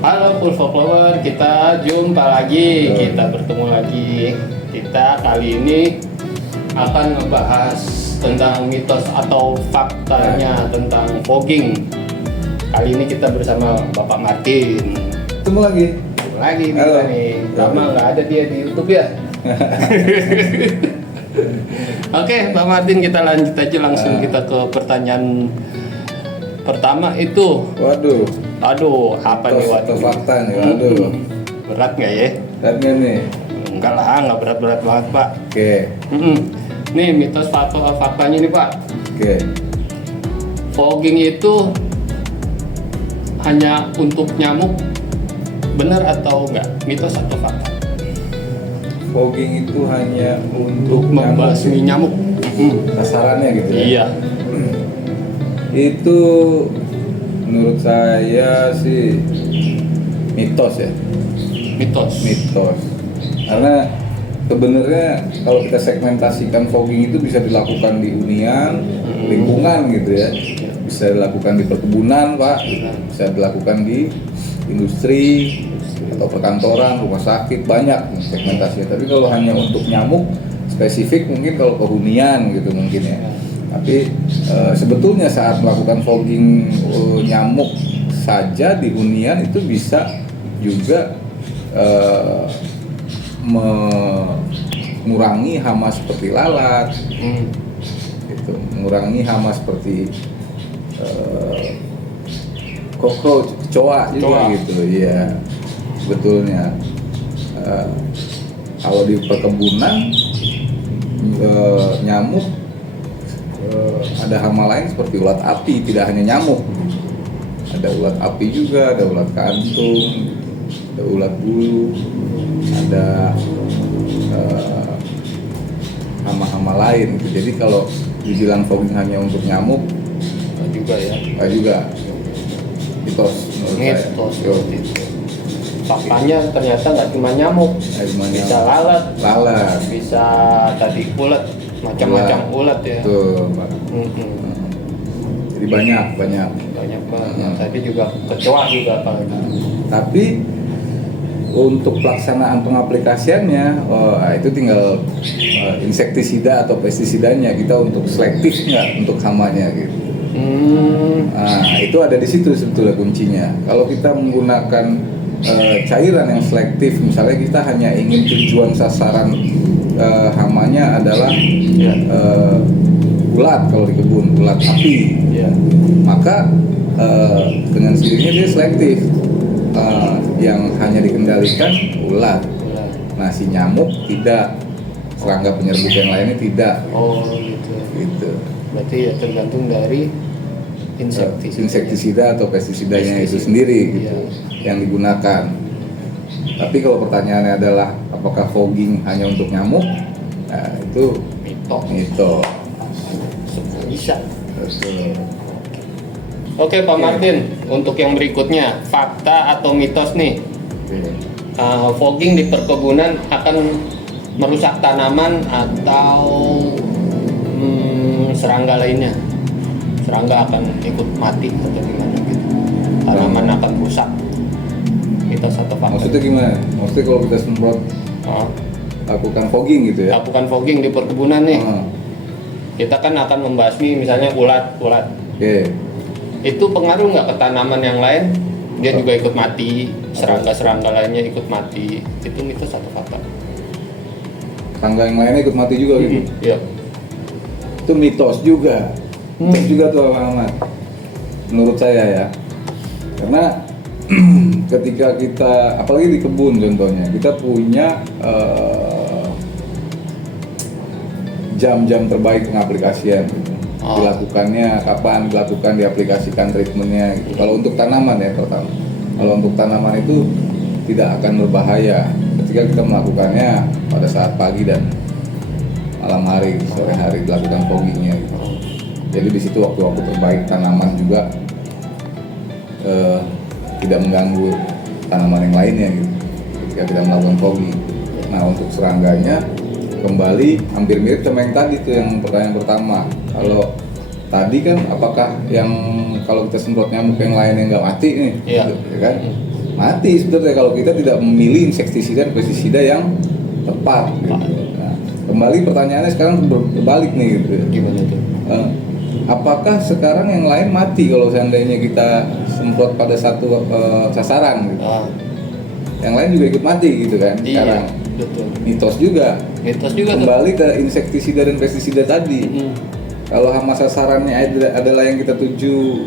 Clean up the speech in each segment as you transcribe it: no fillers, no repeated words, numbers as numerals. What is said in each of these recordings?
Halo Full Follower, kita jumpa lagi, kita bertemu lagi. Kita kali ini akan ngebahas tentang mitos atau faktanya tentang fogging. Kali ini kita bersama Bapak Martin. Ketemu lagi. Ketemu lagi Halo. kita nih. Lama nggak ada dia di YouTube ya. Oke, Pak Martin, kita lanjut aja langsung kita ke pertanyaan pertama itu. Aduh, apa nih Atau waduh? fakta nih, waduh. Berat nggak ya? Lihat nggak nih? Enggak lah, nggak berat-berat banget Pak. Oke, Nih mitos faktanya nih Pak. oke. Fogging itu hanya untuk nyamuk, benar atau enggak? Mitos atau fakta? Fogging itu hanya Untuk untuk membasmi nyamuk. sasarannya gitu ya? Iya. Itu menurut saya sih mitos ya. Mitos. Karena sebenarnya kalau kita segmentasikan fogging itu bisa dilakukan di hunian, lingkungan gitu ya. Bisa dilakukan di perkebunan, Pak. Bisa dilakukan di industri atau perkantoran, rumah sakit, banyak segmentasinya. Tapi kalau hanya untuk nyamuk spesifik mungkin kalau ke hunian gitu mungkin ya. Tapi sebetulnya saat melakukan fogging nyamuk saja di hunian itu bisa juga mengurangi hama seperti lalat, gitu, mengurangi hama seperti cockroach, kecoa juga gitu, ya sebetulnya. Kalau di perkebunan nyamuk ada hama lain seperti ulat api, tidak hanya nyamuk. Ada ulat api juga, ada ulat kantung, ada ulat bulu, ada hama-hama lain gitu. Jadi kalau dibilang fogging hanya untuk nyamuk, Juga ya. enggak juga. Mitos menurut saya. Mitos. Yo. Faktanya ternyata nggak cuma nyamuk, Cuma bisa nyamuk. lalat, bisa tadi ulat, macam-macam ulat ya. Tuh, Pak. Jadi banyak. Banyak banget. Tadi juga kecoa juga Pak. Tapi untuk pelaksanaan pengaplikasiannya, itu tinggal insektisida atau pestisidanya, kita untuk selektif nggak untuk hamanya gitu. Nah, itu ada di situ sebetulnya kuncinya. Kalau kita menggunakan cairan yang selektif, misalnya kita hanya ingin tujuan sasaran hamanya adalah ulat, kalau di kebun ulat api, maka dengan sendirinya dia selektif. Yang hanya dikendalikan ulat. Nah, si nyamuk tidak, serangga penyerbuk yang lainnya tidak. Oh gitu. Berarti ya tergantung dari insektisida atau pestisidanya itu sendiri gitu, yang digunakan. Tapi kalau pertanyaannya adalah apakah fogging hanya untuk nyamuk, nah itu mitos. Bisa. Betul. Oke Pak Martin, untuk yang berikutnya, fakta atau mitos nih, fogging di perkebunan akan merusak tanaman atau serangga lainnya? Serangga akan ikut mati atau gimana gitu? Tanaman akan rusak? Mitos atau fakta? Maksudnya gimana? Maksudnya kalau kita semprot lakukan fogging gitu ya? Lakukan fogging di perkebunan nih, kita kan akan membasmi misalnya ulat. Oke. Itu pengaruh nggak ke tanaman yang lain? Dia juga ikut mati, serangga lainnya ikut mati. Itu mitos atau fakta? Serangga yang lainnya ikut mati juga gitu? Iya. Itu mitos juga. Mitos juga tuh Ahmad, menurut saya ya. Karena ketika kita, apalagi di kebun contohnya, kita punya jam-jam terbaik pengaplikasian gitu. Dilakukannya kapan, diaplikasikan treatmentnya gitu. Kalau untuk tanaman ya pertama, kalau untuk tanaman itu tidak akan berbahaya ketika kita melakukannya pada saat pagi dan malam hari, sore hari dilakukan foggingnya gitu. Jadi di situ waktu-waktu terbaik tanaman juga tidak mengganggu tanaman yang lainnya gitu ketika kita melakukan fogging. Nah, untuk serangganya kembali hampir mirip sama yang tadi tuh, yang pertanyaan pertama. Kalau tadi kan apakah yang kalau kita semprot nyamuk yang lainnya nggak mati nih, gitu, ya kan? mati sebenarnya kalau kita tidak memilih insektisida dan pestisida yang tepat gitu. Nah, kembali pertanyaannya sekarang berbalik nih gitu. Gimana tuh? Apakah sekarang yang lain mati kalau seandainya kita semprot pada satu sasaran gitu? Yang lain juga ikut mati gitu kan? Sekarang betul. Mitos juga kembali ke insektisida dan pestisida tadi. Kalau hama sasarannya adalah yang kita tuju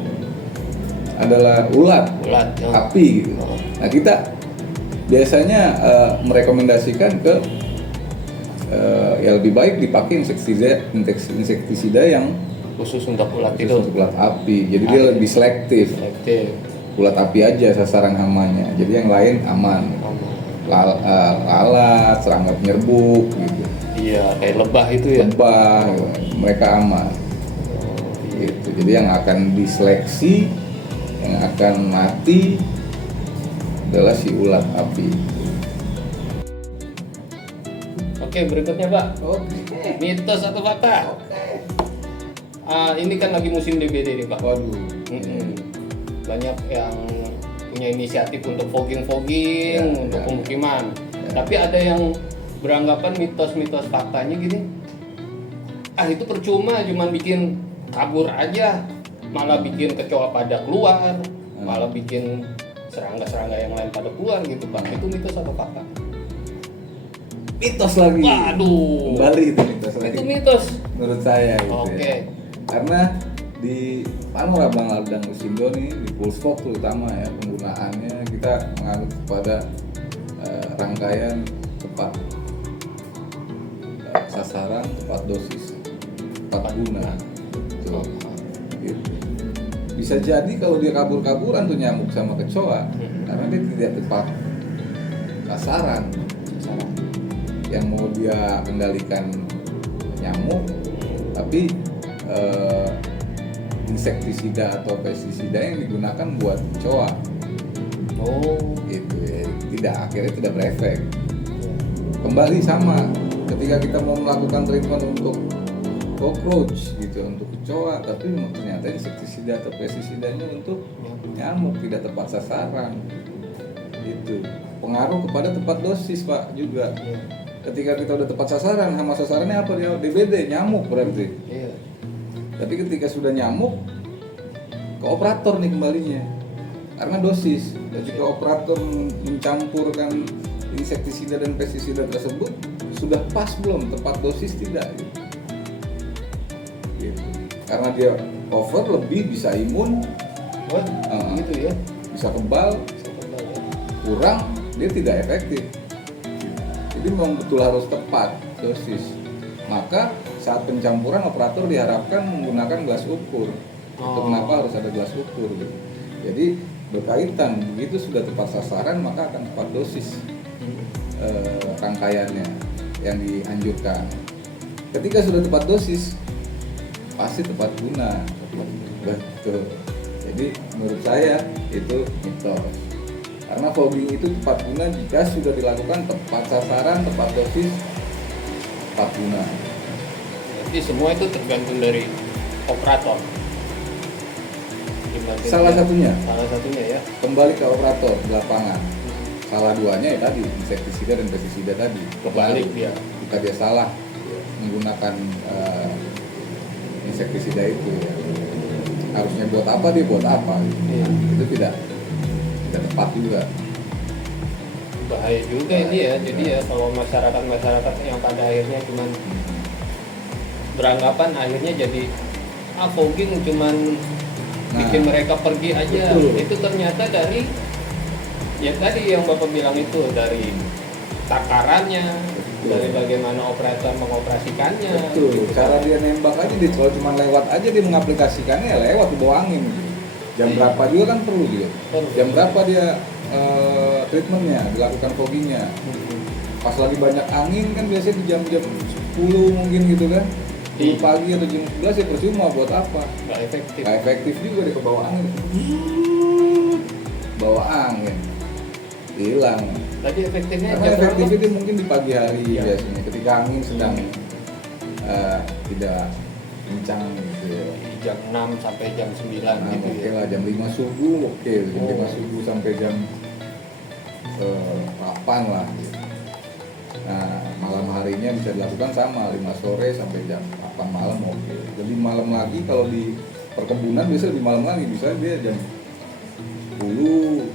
adalah ulat api gitu. Nah kita biasanya merekomendasikan ke ya lebih baik dipakai insektisida yang khusus untuk ulat itu. Untuk ulat api. Jadi dia lebih selektif. Ulat api aja sasaran hamanya. Jadi yang lain aman. Lalat, serangga penyerbuk gitu. Iya, kayak lebah itu ya. Lebah, mereka aman. Gitu. Jadi yang akan diseleksi, yang akan mati adalah si ulat api. Oke, berikutnya Pak. Mitos atau fakta? Ini kan lagi musim DBD nih Pak. Waduh. Banyak yang punya inisiatif untuk fogging untuk pemukiman. Tapi ada yang beranggapan mitos-mitos faktanya gini. Itu percuma, cuman bikin kabur aja, malah bikin kecoa pada keluar, malah bikin serangga-serangga yang lain pada keluar gitu Pak. Itu mitos atau fakta? Mitos lagi. Waduh. Kembali itu mitos lagi. Itu mitos. Menurut saya gitu. Oke. Karena di Panorama Ladang Usindo nih, di Pulsfog terutama ya, penggunaannya kita menganut kepada rangkaian tepat sasaran, tepat dosis, tepat guna. Gitu. Bisa jadi kalau dia kabur-kaburan tuh nyamuk sama kecoa, karena dia tidak tepat sasaran. Yang mau dia kendalikan nyamuk, tapi insektisida atau pestisida yang digunakan buat kecoa. Gitu ya. Akhirnya tidak berefek. Kembali sama ketika kita mau melakukan treatment untuk cockroach gitu, untuk kecoa, tapi ternyata insektisida atau pestisidanya untuk nyamuk, tidak tepat sasaran. Itu pengaruh kepada tepat dosis Pak juga. Ketika kita udah tepat sasaran, hama sasarannya apa dia? DBD, nyamuk berarti. Tapi ketika sudah nyamuk, ke operator nih kembalinya, karena dosis. Ketika operator mencampurkan insektisida dan pestisida tersebut, sudah pas belum, tepat dosis tidak? Gitu. Karena dia over, lebih bisa imun, gitu ya, bisa kebal, kurang, dia tidak efektif. Jadi memang betul harus tepat dosis. Maka saat pencampuran operator diharapkan menggunakan gelas ukur. Itu kenapa harus ada gelas ukur gitu. Jadi berkaitan, begitu sudah tepat sasaran maka akan tepat dosis rangkaiannya yang dianjurkan. Ketika sudah tepat dosis pasti tepat guna. Betul. Jadi menurut saya itu mitos. Karena fogging itu tepat guna jika sudah dilakukan tepat sasaran, tepat dosis, tepat guna. Jadi semua itu tergantung dari operator. Salah satunya ya. Kembali ke operator di lapangan. Salah duanya ya tadi, insektisida dan pestisida tadi. Kebalik dia. Jika dia salah menggunakan insektisida itu, ya. Harusnya buat apa dia buat apa? Itu tidak tepat juga. Bahaya juga ini ya. Jadi ya kalau masyarakat yang pada akhirnya cuman beranggapan akhirnya jadi fogging cuman bikin mereka pergi aja. Betul. Itu ternyata dari ya tadi yang Bapak bilang itu, dari takarannya, dari bagaimana operator mengoperasikannya. Betul. Cara dia nembak aja, dia kalau cuma lewat aja dia mengaplikasikannya ya lewat di bawah angin. Jam berapa juga kan perlu juga. Jam berapa dia treatmentnya, dilakukan foggingnya. Pas lagi banyak angin kan biasanya di jam-jam 10 mungkin gitu kan. Di pagi atau jam 11 ya percuma, buat apa? Nggak efektif juga dia ke bawah angin. Bawa angin. Hilang. Tadi efektifnya karena efektifnya dia mungkin di pagi hari biasanya ketika angin sedang tidak kencang gitu ya. Jam 6 sampai jam 9 gitu oke ya. lah, jam 5 subuh oke. Jam 5 subuh sampai jam 8 lah. Nah, malam harinya bisa dilakukan sama 5 sore sampai jam 8 malam oke. Lebih malam lagi kalau di perkebunan biasanya lebih malam lagi, bisa dia jam 10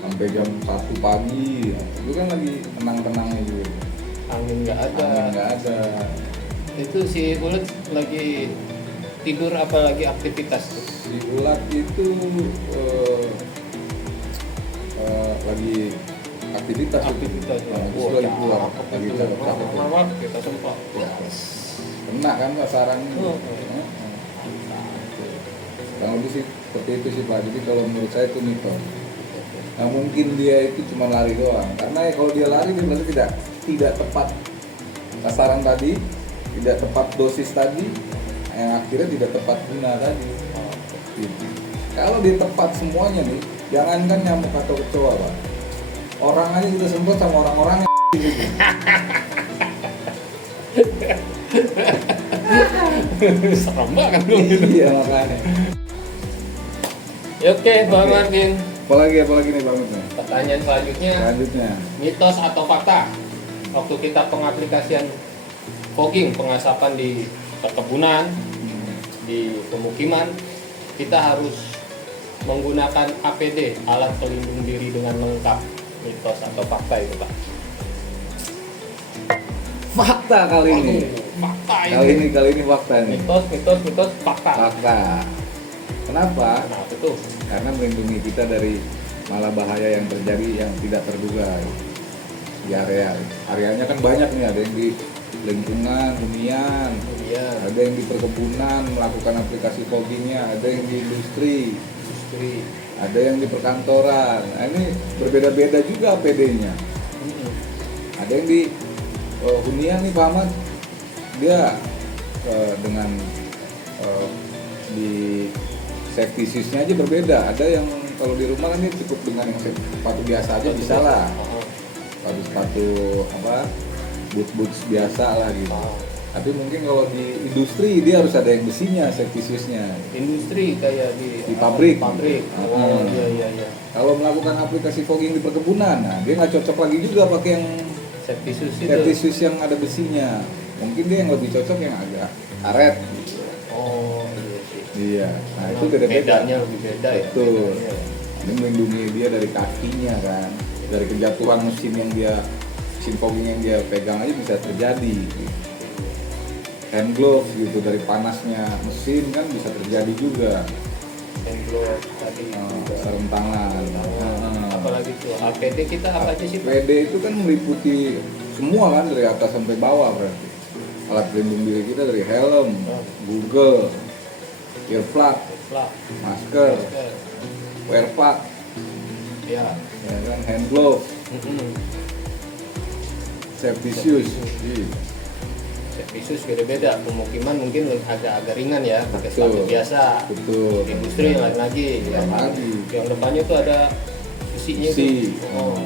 sampai jam 1 pagi. Itu kan lagi tenang-tenangnya juga. Angin nggak ada. Angin nggak ada. Itu si Ulet lagi tidur apa lagi aktivitas tuh? Si ulat itu lagi aktivitas. Aktivitas ya. Itu lagi keluar, lagi cakep-cakep. Mawar kita sempat. Kena kan sasaran. Oh. Kalau lebih sih seperti itu sih Pak. Jadi kalau menurut saya itu mitos. Nah, mungkin dia itu cuma lari doang. Karena ya kalau dia lari dia berarti tidak tepat sasaran tadi, tidak tepat dosis tadi, yang akhirnya tidak tepat guna tadi. Gitu. Kalau dia tepat semuanya nih, jangankan nyamuk atau kecoa Pak. Orang aja kita semprot sama orang-orang yang gitu. Serem banget dong gitu. Iya makanya. Ya, oke, Bang Oke. Martin. Apalagi nih Bang Mus? Pertanyaan selanjutnya, Selanjutnya. mitos atau fakta? Waktu kita pengaplikasian fogging, pengasapan di perkebunan, di pemukiman, kita harus menggunakan APD, alat pelindung diri dengan lengkap. Mitos atau fakta itu, Pak? Fakta kali ini. Fakta Kali ini fakta nih. Mitos, fakta. Fakta. Kenapa? Nah, itu tuh. Karena melindungi kita dari malah bahaya yang terjadi yang tidak terduga di areanya kan banyak nih, ada yang di lingkungan hunian, Kemudian, ada yang di perkebunan melakukan aplikasi foggingnya, ada yang di industri, ada yang di perkantoran. Nah, ini berbeda-beda juga APD-nya. Ada yang di hunian nih Pak Ahmad, dia dengan di safety shoes-nya aja berbeda. Ada yang kalau di rumah kan dia cukup dengan yang sepatu biasa aja bisa lah, sepatu apa, boots biasa lah gitu. Tapi mungkin kalau di industri dia harus ada yang besinya, safety shoes-nya. Industri kayak di pabrik. Oh, iya. Kalau melakukan aplikasi fogging di perkebunan, nah dia nggak cocok lagi juga pakai yang Safety shoes itu. safety shoes yang ada besinya. Mungkin dia yang lebih cocok yang agak karet. Oh, iya sih. Iya, nah itu beda-beda. Bedanya lebih beda ya. Betul. bedanya. Ini melindungi dia dari kakinya kan, dari kejatuhan mesin fogging yang dia pegang aja bisa terjadi. Gitu. Hand glove gitu, dari panasnya mesin kan bisa terjadi juga. Hand glove tadi. Sarung tangan. Apalagi tuh APD kita apa aja sih, Pak? PD itu kan meliputi semua kan, dari atas sampai bawah berarti. Alat pelindung diri kita dari helm, Google, earplug, Lah. masker, wear pack, Ya. ya kan, hand glove, safety shoes. Safety shoes beda-beda. Pemukiman mungkin agak ringan ya, pakai sepatu Betul. biasa. Betul. Industri lain lagi. Lain lagi. Yang depannya tuh ada besinya Besi. tuh. Oh.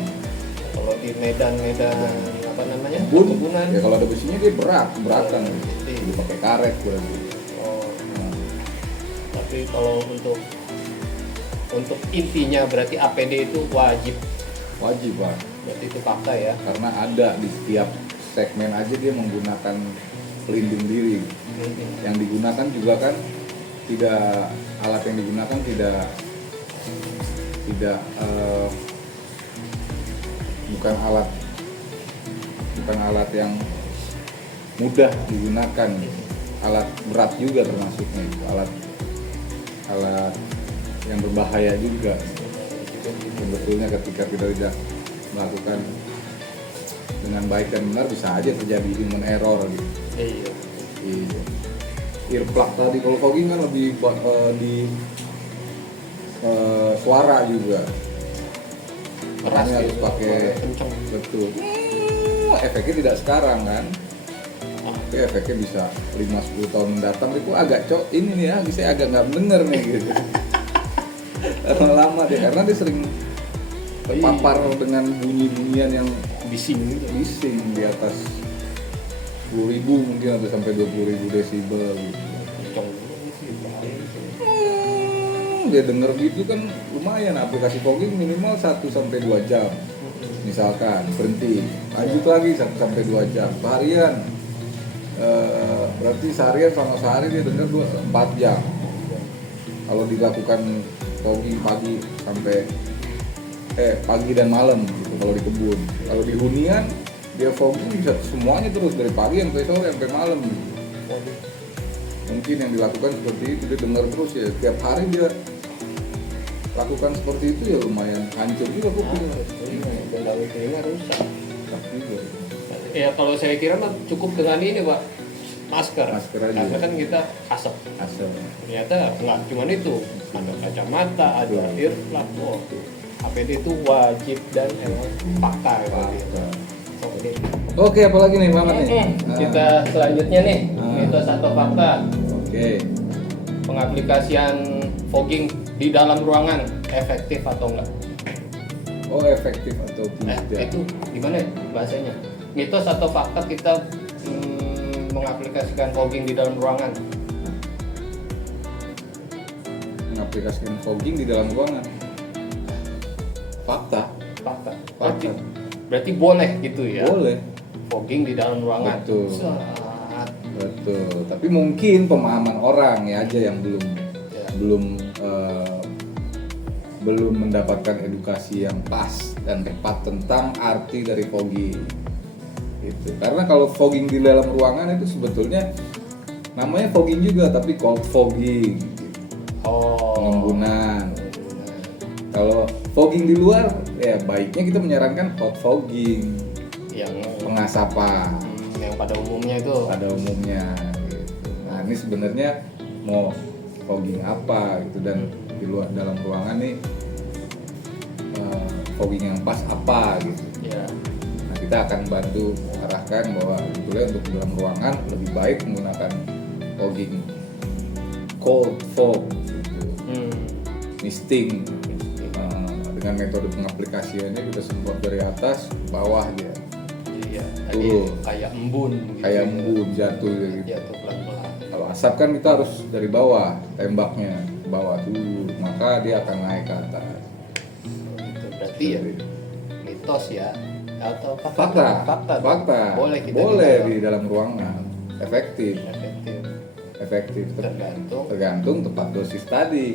Kalau di medan apa namanya? Bun, Perkebunan. ya kalau ada besinya dia beratan. Iya. Dia pakai karet berarti. Oh. Tapi kalau untuk intinya berarti APD itu wajib. Wajib Pak, Berarti itu fakta ya. karena ada di setiap segmen aja dia menggunakan pelindung diri. Yang digunakan juga kan tidak, alat yang digunakan tidak bukan alat yang mudah digunakan, alat berat juga termasuknya, alat yang berbahaya juga. Sebetulnya ketika kita tidak melakukan dengan baik dan benar bisa aja terjadi human error gitu. Iya. Iya. Earplug tadi kalau fogging kan lebih di suara juga. Keras Makanya harus gitu, pakai, kenceng. betul. Efeknya tidak sekarang kan. Tapi efeknya bisa 5-10 tahun mendatang itu agak ini nih ya, saya agak nggak bener nih gitu. Lama-lama deh, karena dia sering terpapar dengan bunyi-bunyian yang Bising gitu. bising di atas 10.000 mungkin atau sampai 20.000 desibel gitu. Kenceng sih, bahaya sih. dia denger gitu kan lumayan, aplikasi fogging minimal 1-2 jam. Misalkan berhenti, lanjut lagi 1-2 jam, seharian. Berarti seharian sama sehari dia denger 4 jam. Kalau dilakukan fogging pagi dan malam gitu, kalau di kebun. Kalau di hunian dia fogging bisa semuanya terus dari pagi sampai sore sampai malam gitu. Mungkin yang dilakukan seperti itu, dia dengar terus ya, tiap hari dia lakukan seperti itu ya lumayan hancur juga kuping. Gendang telinga rusak. Rusak juga. Ya kalau saya kira mah cukup dengan ini Pak, masker Masker aja. karena kan kita asap. Asal. Ternyata nggak cuma itu, ada kacamata, ada Betul. earplug. Oh, APD itu wajib dan emang fakta gitu. Oke. Oke, apalagi nih Mamat nih? Kita selanjutnya nih, Ah. mitos atau fakta Oke. pengaplikasian fogging di dalam ruangan efektif atau enggak? Oh, efektif atau tidak? Itu gimana ya bahasanya? Mitos atau fakta kita mengaplikasikan fogging di dalam ruangan? Mengaplikasikan fogging di dalam ruangan. Fakta. Fakta. Fakta. Berarti boleh gitu ya? Boleh. Fogging di dalam ruangan. Betul. Saat. Betul. Tapi mungkin pemahaman orang ya aja yang belum Ya. belum mendapatkan edukasi yang pas dan tepat tentang arti dari fogging. Gitu. Karena kalau fogging di dalam ruangan itu sebetulnya namanya fogging juga, tapi cold fogging, Oh. pengembunan. Kalau fogging di luar, ya baiknya kita menyarankan hot fogging, Yang pengasapan yang pada umumnya itu. pada umumnya. Gitu. Nah ini sebenarnya mau fogging apa gitu, dan di luar dalam ruangan nih fogging yang pas apa gitu. Ya. Nah kita akan bantu arahkan bahwa sebetulnya untuk di dalam ruangan lebih baik menggunakan fogging cold fog, gitu. Misting. Dengan metode pengaplikasiannya kita semprot dari atas ke bawah dia, Iya. Turun. Kayak embun. Gitu. kayak embun jatuh gitu. Jatuh pelan-pelan. Kalau asap kan kita harus dari bawah, tembaknya ke bawah dulu, maka dia akan naik ke atas. Gitu. Berarti ya mitos ya atau Fakta. Fakta. Boleh kita di dalam ruangan. Efektif tergantung tepat dosis tadi,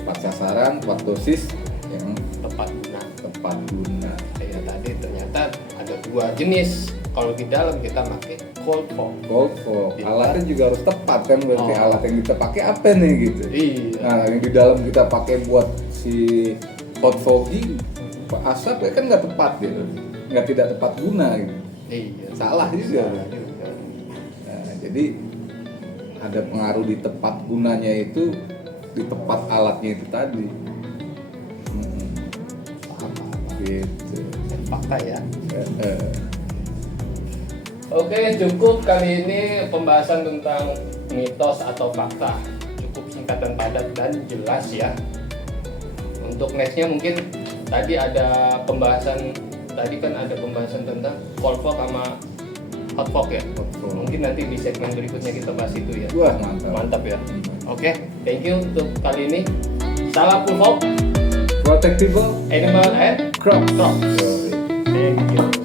tepat sasaran, tepat dosis yang tepat guna. tepat guna. Kayak tadi ternyata ada 2 jenis. Kalau di dalam kita pakai cold fog. Cold fog, Di alatnya juga harus tepat kan, berarti Oh. alat yang kita pakai apa nih gitu. Iya. Nah yang di dalam kita pakai buat si hot fogging, asap ya kan nggak tepat gitu, nggak tidak tepat guna gitu. Iya. Salah juga. Salah juga. Nah, jadi ada pengaruh di tepat gunanya itu, di tepat alatnya itu tadi. Paham. Gitu. Fakta ya. Eh. Oke, cukup kali ini pembahasan tentang mitos atau fakta. Cukup singkat dan padat dan jelas ya. Untuk nextnya mungkin tadi ada pembahasan tentang cold fog sama hot fog ya. Hot fog. Mungkin nanti di segmen berikutnya kita bahas itu ya. Wah mantap. Mantap ya. Oke, thank you untuk kali ini. Salam full fog, Protectable animal and crops. crops. Thank you.